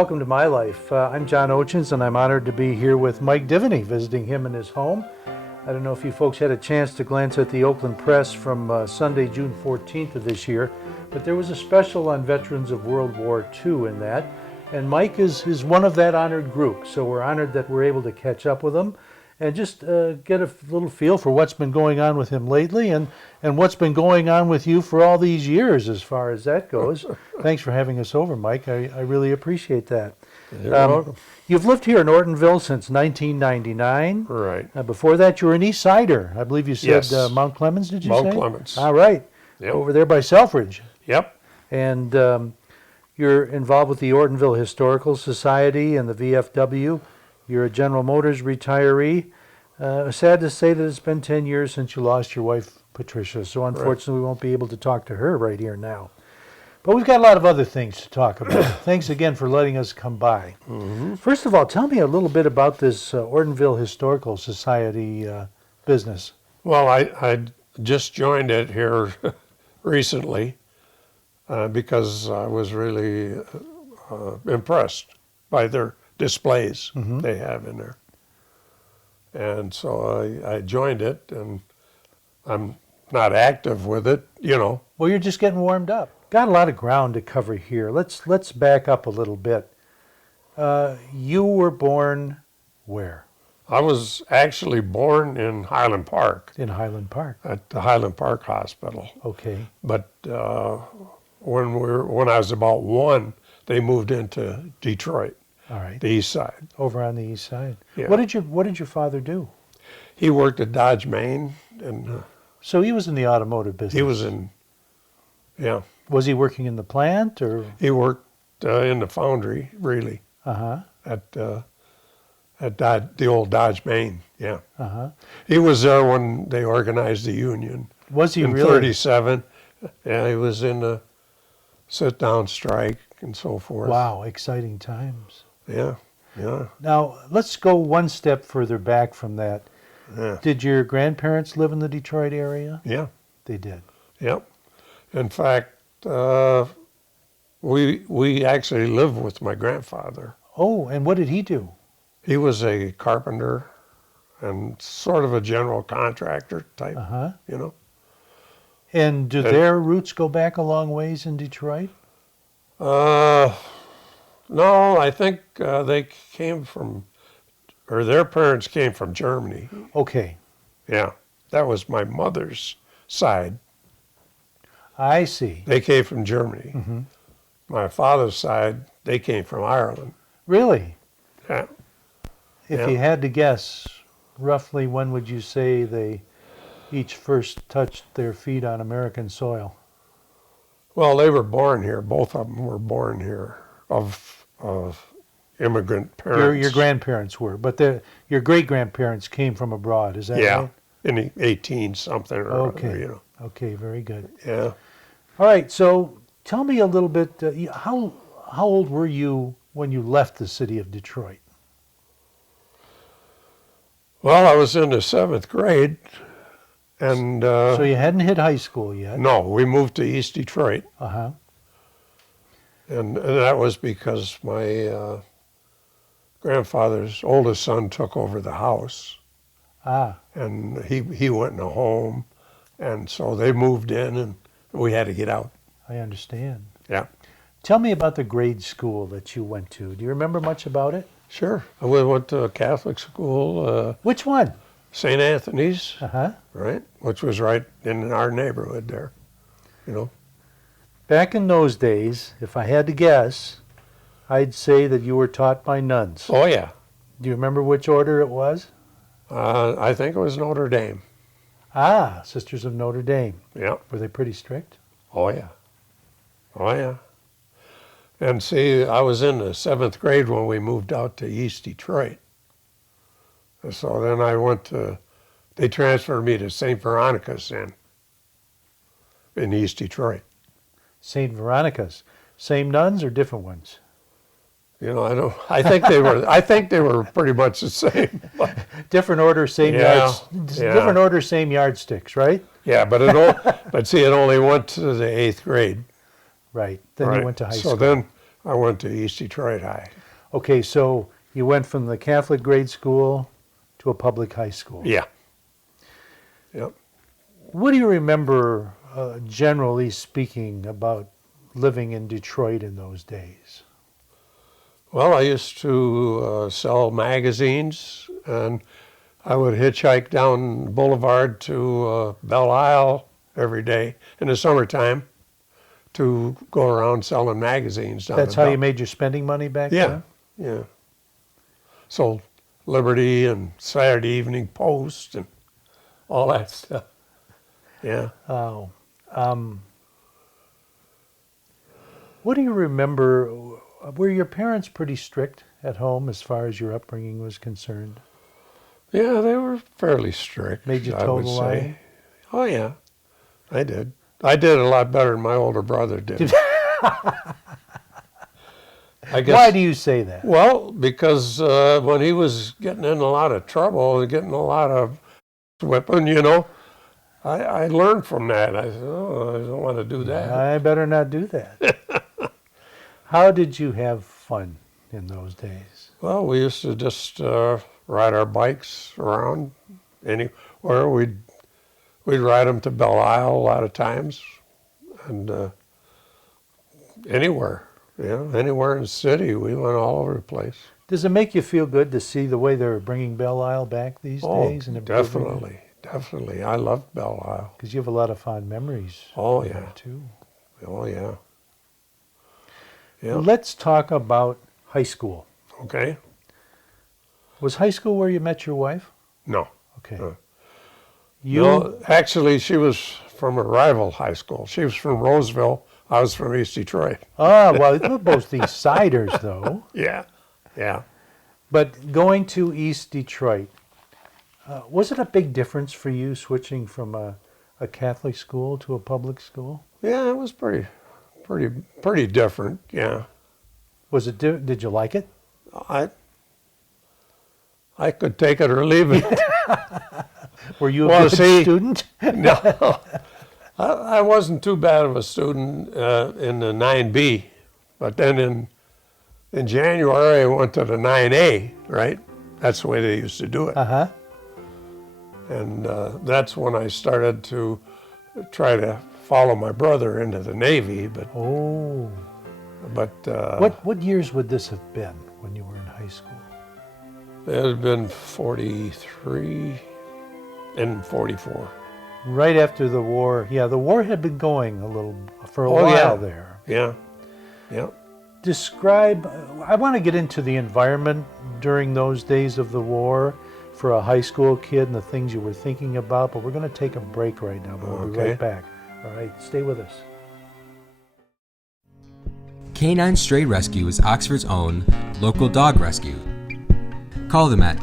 Welcome to My Life. I'm John Ochins, and I'm honored to be here with Mike Diviney, visiting him in his home. I don't know if you folks had a chance to glance at the Oakland Press from Sunday, June 14th of this year, but there was a special on veterans of World War II in that, and Mike is one of that honored group, so we're honored that we're able to catch up with him and just get a little feel for what's been going on with him lately and what's been going on with you for all these years as far as that goes. Thanks for having us over, Mike. I really appreciate that. You're welcome. You've lived here in Ortonville since 1999. Right. Before that, you were an East Sider. I believe you said Yes. Mount Clemens, did you say? Mount Clemens. All right. Yep. Over there by Selfridge. Yep. And you're involved with the Ortonville Historical Society and the VFW. You're a General Motors retiree. Sad to say that it's been 10 years since you lost your wife, Patricia, so unfortunately we won't be able to talk to her right here now. But we've got a lot of other things to talk about. Thanks again for letting us come by. Mm-hmm. First of all, tell me a little bit about this Ortonville Historical Society business. Well, I just joined it here recently because I was really impressed by their displays they have in there. And so I joined it, and I'm not active with it, you know. Well, you're just getting warmed up. Got a lot of ground to cover here. Let's back up a little bit. You were born where? I was actually born in Highland Park, In Highland Park. at the Highland Park Hospital. Okay. But when I was about 1, they moved into Detroit, All right. the east side. Over on the east side. Yeah. What did your father do? He worked at Dodge, Maine, and So he was in the automotive business. he was in, yeah, Was he working in the plant or? he worked in the foundry, really, Uh-huh. at the old Dodge, Maine, yeah. Uh-huh. He was there when they organized the union Was he in really? 37. Yeah, he was in the sit-down strike and so forth. Wow, exciting times. Yeah, yeah, Now, let's go one step further back from that. yeah, Did your grandparents live in the Detroit area? yeah. They did. Yep. In fact, we actually lived with my grandfather. Oh, and what did he do? He was a carpenter and sort of a general contractor type, Uh-huh. you know. And do And- their roots go back a long ways in Detroit? No, I think they came from, or their parents came from Germany. Okay, Yeah, that was my mother's side. I see. They came from Germany. Mhm. My father's side, they came from Ireland. Really? Yeah. If Yeah. you had to guess, roughly when would you say they each first touched their feet on American soil? Well, they were born here. Both of them were born here of immigrant parents. Your grandparents were, but your great-grandparents came from abroad, is that Yeah, right? in the 18 something or Okay. other, you know. Okay, very good. Yeah. All right, so tell me a little bit, how old were you when you left the city of Detroit? Well, I was in the 7th grade, and So you hadn't hit high school yet? no, we moved to East Detroit, Uh-huh. and that was because my grandfather's oldest son took over the house, Ah, and he went in a home, and so they moved in, and we had to get out. I understand. Yeah. Tell me about the grade school that you went to. Do you remember much about it? Sure. We went to a Catholic school, Which one? St. Anthony's, Uh-huh. right, which was right in our neighborhood there, you know. Back in those days, if I had to guess, I'd say that you were taught by nuns. Oh, yeah. Do you remember which order it was? I think it was Notre Dame. Ah, Sisters of Notre Dame. Yeah. Were they pretty strict? Oh, yeah. Oh, yeah. And see, I was in the 7th grade when we moved out to East Detroit. And so then they transferred me to St. Veronica's in East Detroit. St. Veronica's. Same nuns or different ones? You know, I think they were pretty much the same. But, Different order, same Yeah, yeah. Different order, same yardsticks, right? yeah, but but see, it only went to the 8th grade. Right. Then right? you went to high So school. then I went to East Detroit High. Okay, so you went from the Catholic grade school to a public high school. Yeah. Yep. What do you remember, generally speaking, about living in Detroit in those days? Well, I used to sell magazines, and I would hitchhike down Boulevard to Belle Isle every day in the summertime to go around selling magazines down That's at how Belle. you made your spending money back Yeah, then? yeah. Sold Liberty and Saturday Evening Post and all that stuff. Yeah. Oh. What do you remember? Were your parents pretty strict at home as far as your upbringing was concerned? Yeah, they were fairly strict, Made you I toe would the say. line? Oh, yeah, I did. I did a lot better than my older brother did. I guess. Why do you say that? Well, because when he was getting in a lot of trouble and getting a lot of whipping, I learned from that. I said, oh, I don't want to do that. I better not do that. How did you have fun in those days? Well, we used to just ride our bikes around anywhere. We'd ride them to Belle Isle a lot of times, and anywhere. Anywhere in the city. We went all over the place. Does it make you feel good to see the way they're bringing Belle Isle back these days? Oh, definitely. I loved Belle Isle. Because you have a lot of fond memories. Oh, there, yeah. too. Oh, yeah. Yeah. Let's talk about high school. Okay. Was high school where you met your wife? No. Okay. No. You No, actually, she was from a rival high school. She was from Roseville. I was from East Detroit. well, we're both East Siders, though. Yeah. Yeah. But going to East Detroit, was it a big difference for you switching from a Catholic school to a public school? Yeah, it was pretty different. Yeah. Was it? Did you like it? I could take it or leave it. Were you a Well, good see- student? No, I wasn't too bad of a student in the 9B, but then in January I went to the 9A, right? That's the way they used to do it. Uh-huh. And that's when I started to try to follow my brother into the Navy, but Oh. what What years would this have been when you were in high school? it had been 43 and 44. Right after the war. Yeah, the war had been going a little for a Oh, while yeah. there. Yeah, yeah. Describe, I want to get into the environment during those days of the war for a high school kid and the things you were thinking about, but we're going to take a break right now, but we'll be Okay. right back. All right, stay with us. Canine Stray Rescue is Oxford's own local dog rescue. Call them at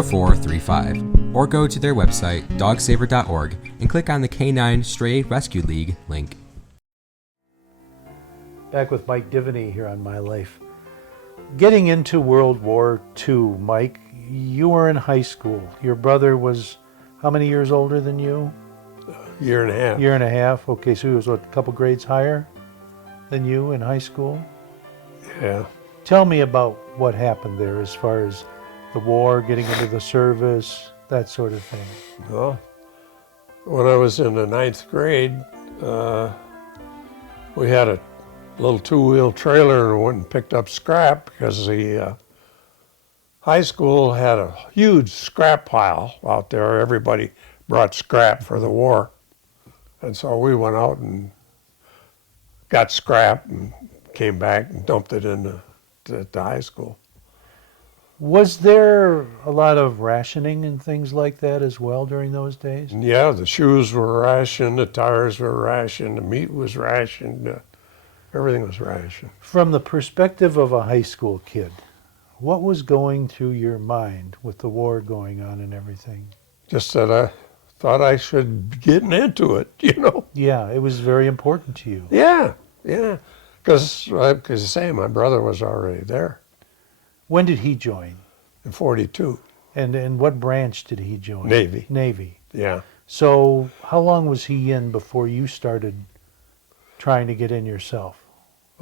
248-628-0435 or go to their website dogsaver.org and click on the Canine Stray Rescue League link. Back with Mike Diviney here on My Life. Getting into World War II, Mike, you were in high school. Your brother was how many years older than you? Year and a half. Year and a half. Okay, so he was what, a couple grades higher than you in high school? Yeah. Tell me about what happened there as far as the war, getting into the service, that sort of thing. Well, when I was in the 9th grade, we had a little two-wheel trailer and went and picked up scrap because the high school had a huge scrap pile out there. Everybody brought scrap for the war. And so we went out and got scrap and came back and dumped it in the high school. Was there a lot of rationing and things like that as well during those days? And yeah, the shoes were rationed, the tires were rationed, the meat was rationed, everything was rationed. From the perspective of a high school kid, what was going through your mind with the war going on and everything? Just that I thought I should be getting into it, Yeah, it was very important to you. Yeah, yeah. Because I say, my brother was already there When did he join? in 42, And what branch did he join? Navy. Navy. Yeah. So how long was he in before you started trying to get in yourself?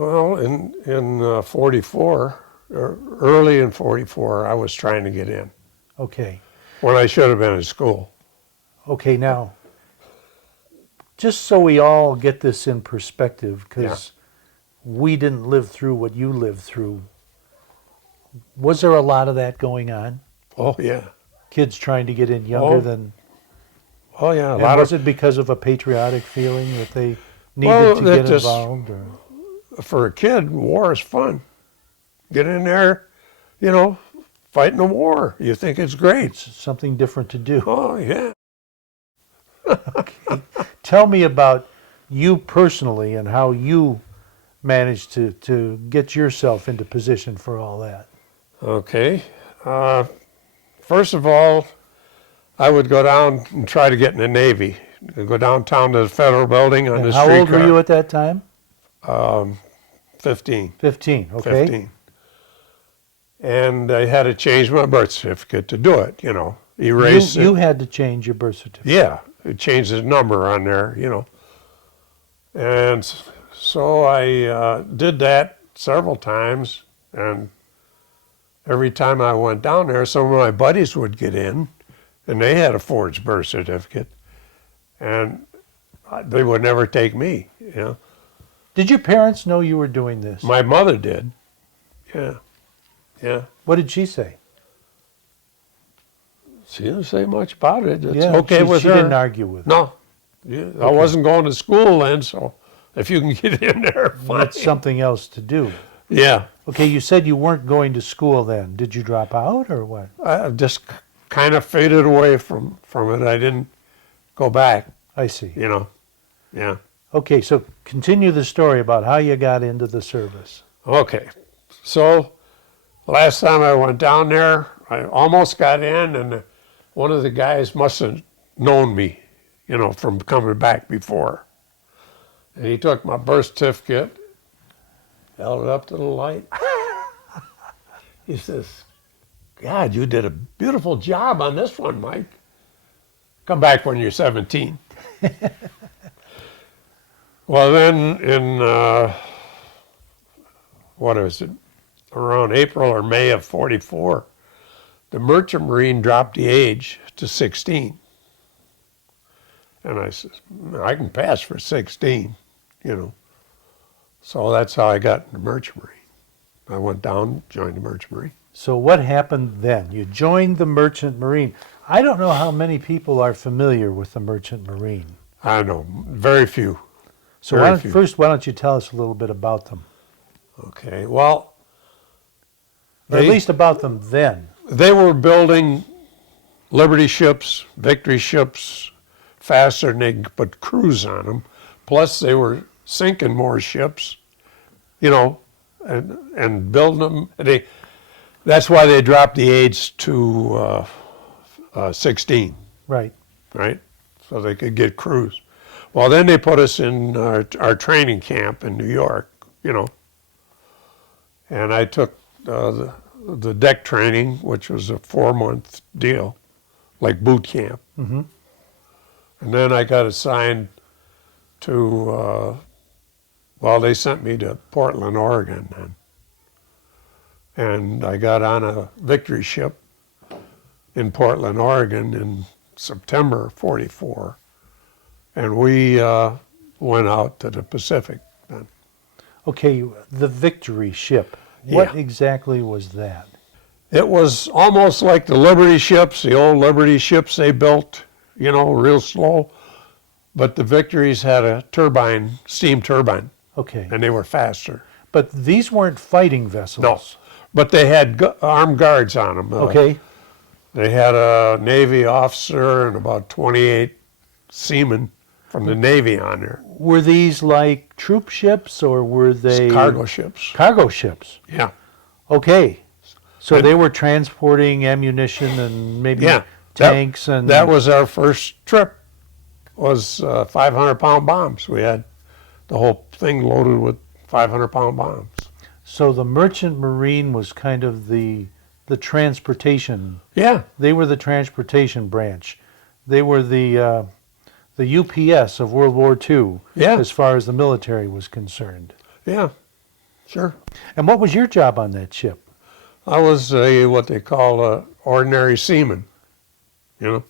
Well, in 44, or early in 44, I was trying to get in Okay. when I should have been in school. Okay, now, just so we all get this in perspective, Yeah. because we didn't live through what you lived through, was there a lot of that going on? Oh yeah. Kids trying to get in younger Oh, than, oh yeah. A and lot was of it because of a patriotic feeling that they needed well, to that get just involved? Or, for a kid, war is fun. Get in there, you know, fighting a war. You think it's great. it's something different to do. Oh yeah. Tell me about you personally and how you managed to get yourself into position for all that. Okay. Uh, First of all, I would go down and try to get in the Navy. I'd go downtown to the Federal Building on the How old were you streetcar. at that time? 15. 15, okay. 15. And I had to change my birth certificate to do it, erase You it. had to change your birth certificate. Yeah, it changed the number on there. And so I did that several times. And every time I went down there, some of my buddies would get in, and they had a forged birth certificate. And they would never take me. Did your parents know you were doing this? My mother did. Yeah, yeah. What did she say? She didn't say much about it. It's Yeah, okay with she didn't her. argue with it. No, yeah, I wasn't going to school then, so if you can get in there, fine. That's something else to do. Yeah, Okay, you said you weren't going to school then. Did you drop out or what? I just kind of faded away from it. I didn't go back. I see. Yeah. Okay, so continue the story about how you got into the service. Okay, so last time I went down there, I almost got in, and one of the guys must have known me, from coming back before. And he took my birth certificate, held it up to the light. He says, God, you did a beautiful job on this one, Mike. Come back when you're 17. Well, then what is it, around April or May of 44, the Merchant Marine dropped the age to 16. And I said, I can pass for 16. So that's how I got in the Merchant Marine. I went down, joined the Merchant Marine. So what happened then? You joined the Merchant Marine. I don't know how many people are familiar with the Merchant Marine. I know, very few. So Very few. first, why don't you tell us a little bit about them? Okay, well, At they least about them then. they were building Liberty ships, Victory ships, faster than they could put crews on them. Plus, they were sinking more ships, and building them. That's why they dropped the age to 16, Right. right? So they could get crews. Well, then they put us in our training camp in New York. And I took the deck training, which was a 4-month deal, like boot camp. Mm-hmm. And then I got assigned to, they sent me to Portland, Oregon then. And I got on a Victory ship in Portland, Oregon in September 44. And we went out to the Pacific then. Okay, the Victory ship. Yeah. What exactly was that? It was almost like the Liberty ships, the old Liberty ships they built, real slow. But the Victories had a turbine, steam turbine, Okay. and they were faster. But these weren't fighting vessels. No, but they had armed guards on them. Okay. They had a Navy officer and about 28 seamen from the Navy on there. Were these like troop ships or were they Cargo ships. cargo ships? Yeah. Okay. So And- they were transporting ammunition and maybe Yeah. tanks and That was our first trip. Was 500-pound bombs. We had the whole thing loaded with 500-pound bombs. so the Merchant Marine was kind of the transportation. Yeah. They were the transportation branch. They were the UPS of World War II Yeah. as far as the military was concerned. Yeah. Sure. And what was your job on that ship? I was what they call a ordinary seaman. You know,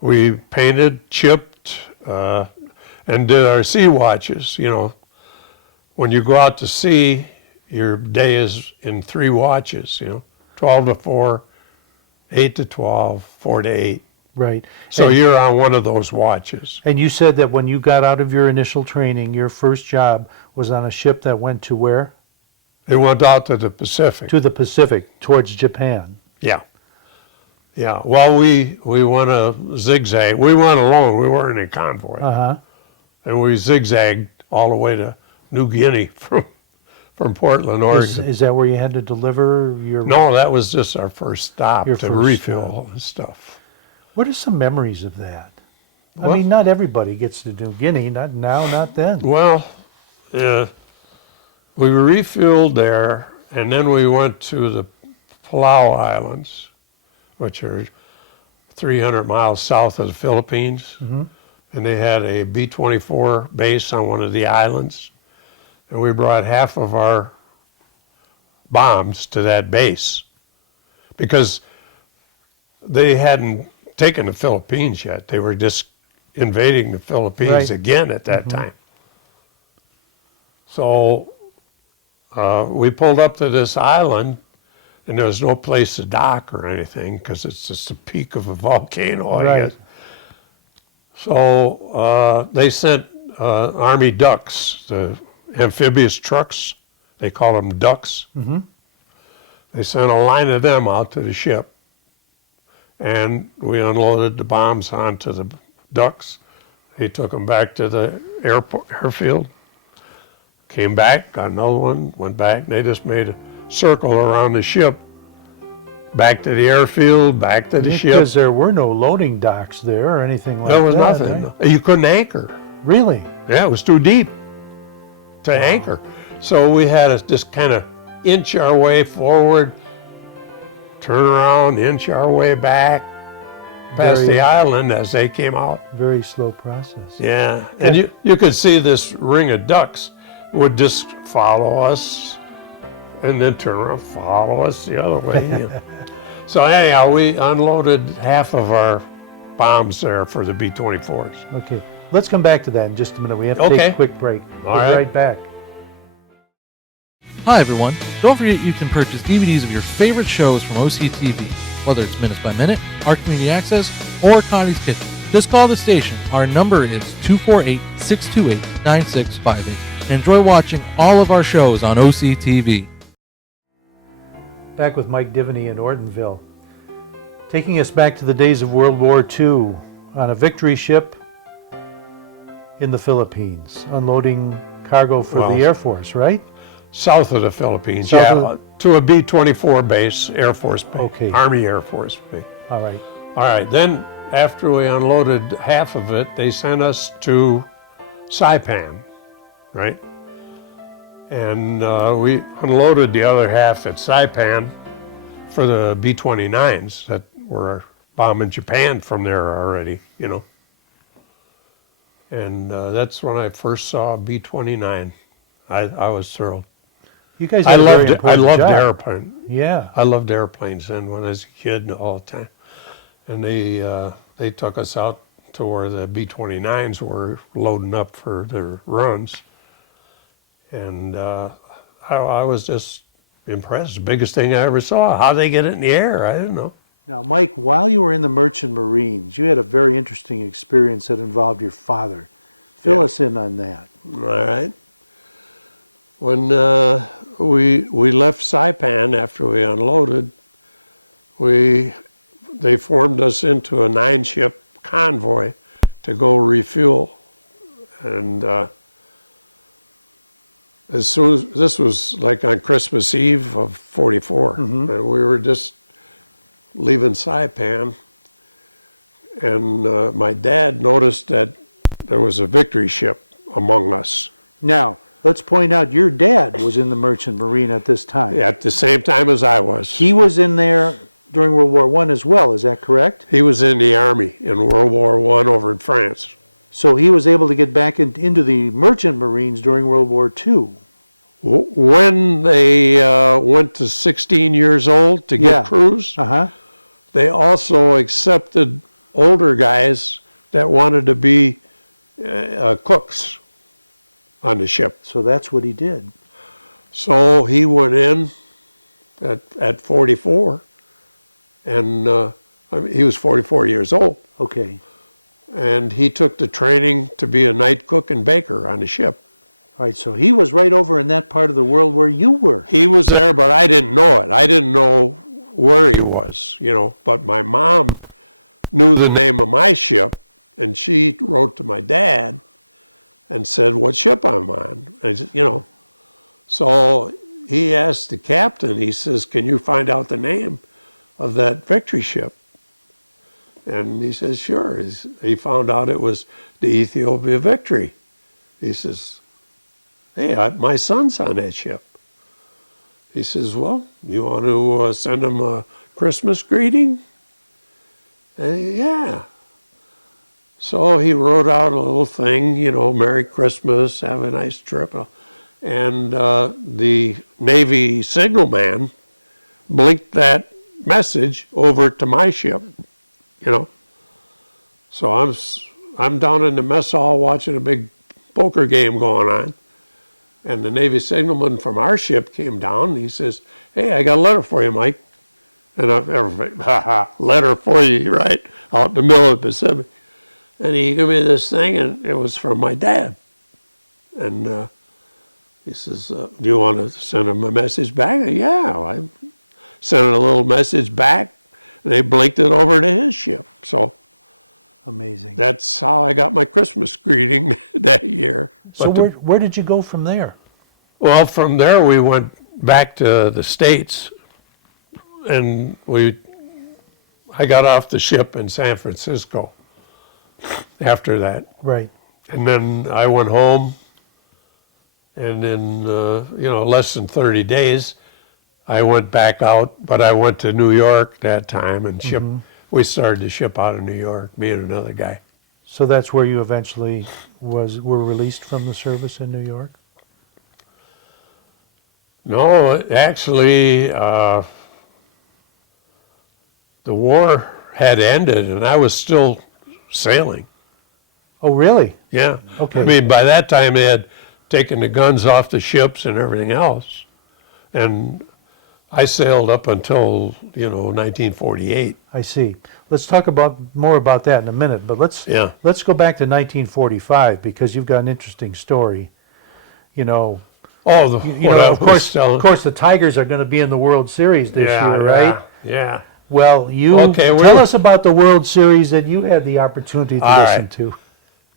we painted, chipped, and did our sea watches. You know, when you go out to sea, your day is in 3 watches. You know, 12 to 4, 8 to 12, 4 to 8. Right. So you're on one of those watches. And you said that when you got out of your initial training, your first job was on a ship that went to where? They went out to the Pacific. To the Pacific, towards Japan. Yeah. Yeah. Well, we went a zigzag. We went alone. We weren't in a convoy. Uh-huh. And we zigzagged all the way to New Guinea from Portland, Oregon. Is that where you had to deliver your... No, that was just our first stop Your to first- refuel and stuff. What are some memories of that? I Well- mean, not everybody gets to New Guinea, not now, not then. Well, we refueled there, and then we went to the Palau Islands, which are 300 miles south of the Philippines. Mhm. And they had a B-24 base on one of the islands. And we brought half of our bombs to that base because they hadn't taken the Philippines yet. They were just invading the Philippines Right. again at that time. So we pulled up to this island, and there was no place to dock or anything because it's just the peak of a volcano, I Right. guess. So they sent Army ducks, the amphibious trucks. They call them ducks. Mhm. They sent a line of them out to the ship, and we unloaded the bombs onto the ducks. They took them back to the airfield, came back, got another one, went back, and they just made a circle around the ship, back to the airfield, back to the ship. Because there were no loading docks there or anything like that. There was nothing. You couldn't anchor. Really? Yeah, it was too deep to anchor. So we had to just kind of inch our way forward, turn around, inch our way back past the island as they came out. Very slow process. Yeah, and you could see this ring of ducks would just follow us and then turn around, follow us the other way. You know. So anyhow, we unloaded half of our bombs there for the B-24s. Okay. Let's come back to that in just a minute. We have to Okay. take a quick break. All right. Right back. Hi everyone. Don't forget you can purchase DVDs of your favorite shows from OCTV, whether it's Minutes by Minute, Our Community Access, or Connie's Kitchen. Just call the station. Our number is 248-628-9658. Enjoy watching all of our shows on OCTV. Back with Mike Diviney in Ortonville. Taking us back to the days of World War II on a victory ship in the Philippines, unloading cargo for Well, the Air Force, right? South of the Philippines, yeah, to a B-24 base, Air Force Base, Okay. Army Air Force Base. All right. All right, then after we unloaded half of it, they sent us to Saipan, right? And we unloaded the other half at Saipan for the B-29s that were bombing Japan from there already, you know. And that's when I first saw a B-29. I was thrilled. You guys I did a loved very it. I good loved job. airplane. Yeah. I loved airplanes then when I was a kid and all the time. And they took us out to where the B-29s were loading up for their runs. And I was just impressed. The biggest thing I ever saw. How they get it in the air, I didn't know. Now, Mike, while you were in the Merchant Marines, you had a very interesting experience that involved your father. Fill Yeah. us in on that. All right. When we left Saipan after we unloaded, they formed us into a 9-ship convoy to go refuel. And as soon as this was like on Christmas Eve of '44, and we were just leaving Saipan, and my dad noticed that there was a victory ship among us. Now, let's point out your dad was in the Merchant Marine at this time. At the same time as I was. He was in there during World War I as well, is that correct? He was in the Army in World War I over in France. So he was able to get back into the Merchant Marines during World War II. When they went to 16 years old to get Yeah. crews, Uh-huh. they also accepted older guys that wanted to be cooks on the ship. So that's what he did. So he went in at 44, and I mean, he was 44 years old, Okay. and he took the training to be a night cook and baker on the ship. All right, so he was right over in that part of the world where you were. He was there, but I didn't know it. I didn't know where he was, but my mom knew the name of my ship, and she wrote to my dad and said what ship I'm on. So he asked the captain, he says, can you find out the name of that Victory ship? And he says, sure. He found out it was the Ethiopia Victory. He says, hey, my son's on that ship. He says, well, you want to send him a Christmas greeting? And yeah. So he wrote out a little thing, Merry Christmas, have a nice trip. And the Navy signalman blinked that message over to my ship, So I'm down in the mess hall watching a big poker game going on. And the Navy signalman from our ship came down and he says, hey, I got a letter for you, Mike. And everybody, letter for you, right? Out in the middle of the Pacific. And he gave me this thing, and it was from my dad. And he says, do you want to send him a message back? Yeah, I sent a little message back. And they blinked it over to his ship. So Amazing. that's how I got my Christmas greeting that year. So But where did you go from there? well, from there we went back to the States, and I got off the ship in San Francisco after that. Right. And then I went home, and in less than 30 days, I went back out. But I went to New York that time and shipped. We started to ship out of New York, me and another guy. So that's where you eventually were released from the service in New York? No, actually, the war had ended, and I was still sailing. Oh, really? Yeah. Okay. I mean, by that time they had taken the guns off the ships and everything else. And I sailed up until, 1948. I see. Let's talk more about that in a minute, but let's go back to 1945 because you've got an interesting story. What I was telling. Of course, the Tigers are going to be in the World Series this Yeah, year, yeah, right? yeah. Well, tell us about the World Series that you had the opportunity to All listen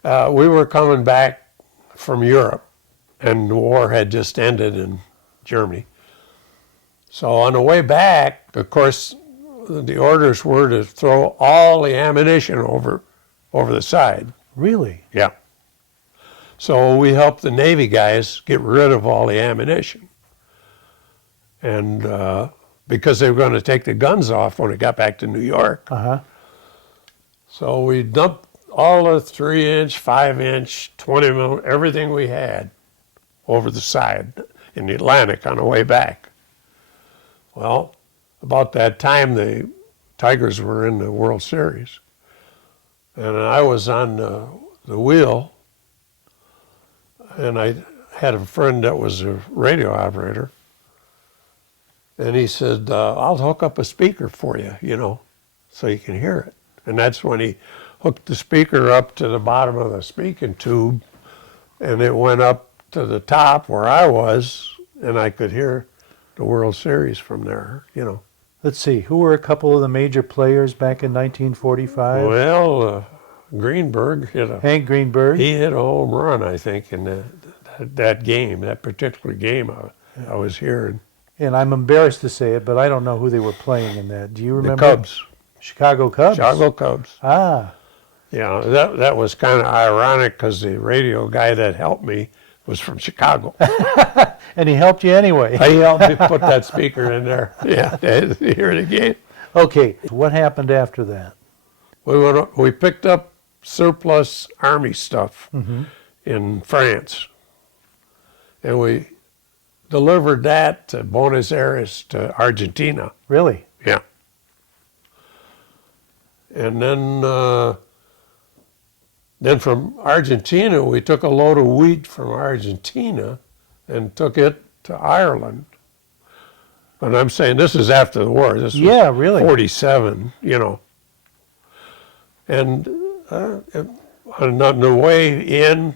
to. We were coming back from Europe, and the war had just ended in Germany. So on the way back, of course, the orders were to throw all the ammunition over the side. Really? Yeah. So we helped the Navy guys get rid of all the ammunition. And because they were going to take the guns off when it got back to New York. Uh-huh. So we dumped all the 3-inch, 5-inch, 20 mil, everything we had over the side in the Atlantic on the way back. Well, about that time, the Tigers were in the World Series. And I was on the wheel, and I had a friend that was a radio operator, and he said, I'll hook up a speaker for you, so you can hear it. And that's when he hooked the speaker up to the bottom of the speaking tube, and it went up to the top where I was, and I could hear the World Series from there, Let's see. Who were a couple of the major players back in 1945? Well, Greenberg Hank Greenberg. He hit a home run, I think, in that game, that particular game I was hearing. And I'm embarrassed to say it, but I don't know who they were playing in that. Do you remember? The Cubs. Chicago Cubs? Chicago Cubs. Ah. Yeah, that was kind of ironic because the radio guy that helped me was from Chicago. And he helped you anyway. He helped me put that speaker in there. Yeah, to hear the game. Okay, what happened after that? We picked up surplus Army stuff in France. And delivered that to Buenos Aires to Argentina. Really? Yeah. And then from Argentina, we took a load of wheat from Argentina and took it to Ireland. But I'm saying this is after the war. This was Yeah, really. 47, you know. And on the way in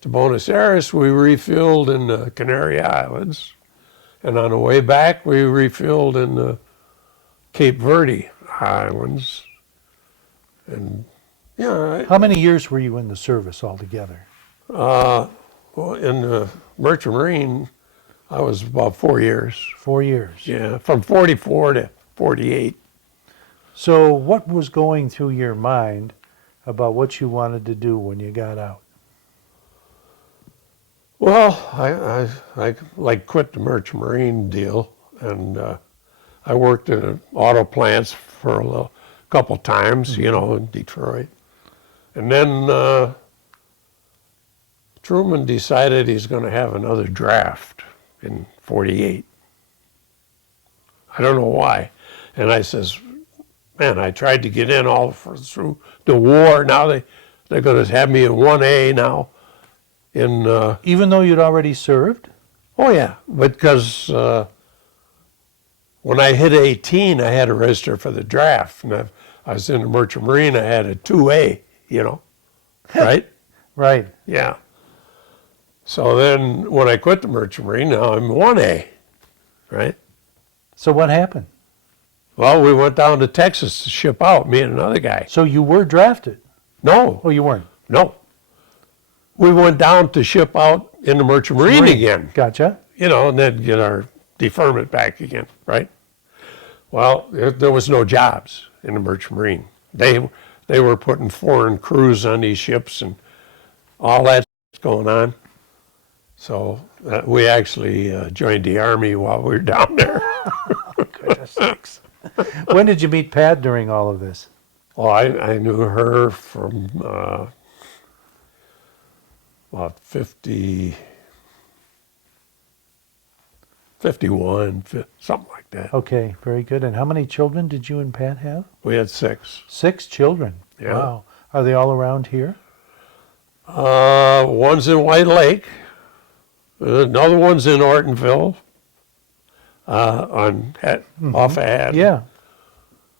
to Buenos Aires, we refilled in the Canary Islands. And on the way back, we refilled in the Cape Verde Islands. And, yeah. How many years were you in the service altogether? Well, in the Merchant Marine, I was about 4 years. 4 years. Yeah, from 44 to 48. So what was going through your mind about what you wanted to do when you got out? Well, I like quit the Merchant Marine deal, and I worked in auto plants for a couple times, you know, in Detroit. And then Truman decided he's going to have another draft in 48. I don't know why. And I says, man, I tried to get in through the war. Now they're going to have me in 1A now. Even though you'd already served? Oh yeah, because when I hit 18, I had to register for the draft. And I was in the Merchant Marine, I had a 2A, you know, right? Right. Yeah. So then when I quit the Merchant Marine, now I'm 1A, right? So what happened? Well, we went down to Texas to ship out, me and another guy. So you were drafted? No, Oh, you weren't? no. We went down to ship out in the Merchant Marine again, Gotcha. you know, and then get our deferment back again, right? Well, there was no jobs in the Merchant Marine. They were putting foreign crews on these ships and all that's going on. So we actually joined the Army while we were down there. When did you meet Pat during all of this? Well, I knew her from about 51, something like that. Okay, very good. And how many children did you and Pat have? We had 6. 6 children. Yeah. Wow. Are they all around here? One's in White Lake. Another one's in Ortonville, off of Hadley. Yeah.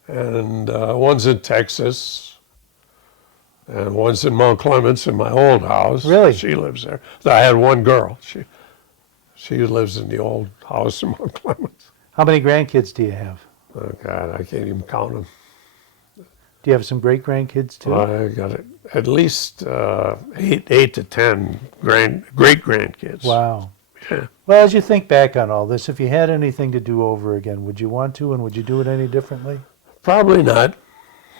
And one's in Texas. And one's in Mount Clemens in my old house. Really? She lives there. I had one girl. She lives in the old house in Mount Clemens. How many grandkids do you have? Oh, God, I can't even count them. Do you have some great grandkids too? I got at least 8 to 10 great grandkids. Wow. Yeah. Well, as you think back on all this, if you had anything to do over again, would you want to, and would you do it any differently? Probably not.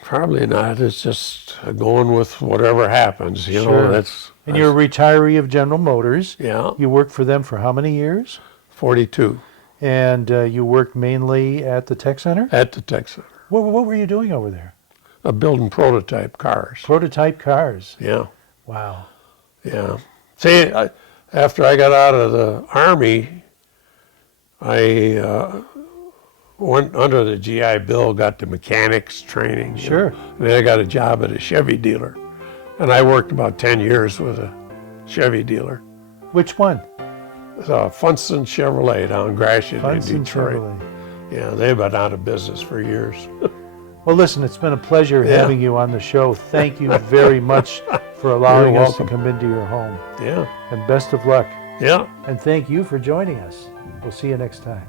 Probably not. It's just going with whatever happens. You know, Sure. that's And you're a retiree of General Motors. yeah. You worked for them for how many years? 42 And you worked mainly at the Tech Center? at the Tech Center. What were you doing over there? Building prototype cars. Prototype cars. Yeah. Wow. Yeah. See, after I got out of the Army, I went under the GI Bill, got the mechanics training. You Sure. know. And then I got a job at a Chevy dealer. And I worked about 10 years with a Chevy dealer. Which one? Funston Chevrolet down in Gratiot in Funston Detroit. Yeah, they've been out of business for years. Well, listen, it's been a pleasure Yeah. having you on the show. Thank you very much for allowing You're us welcome. to come into your home. Yeah, And best of luck. yeah. And thank you for joining us. We'll see you next time.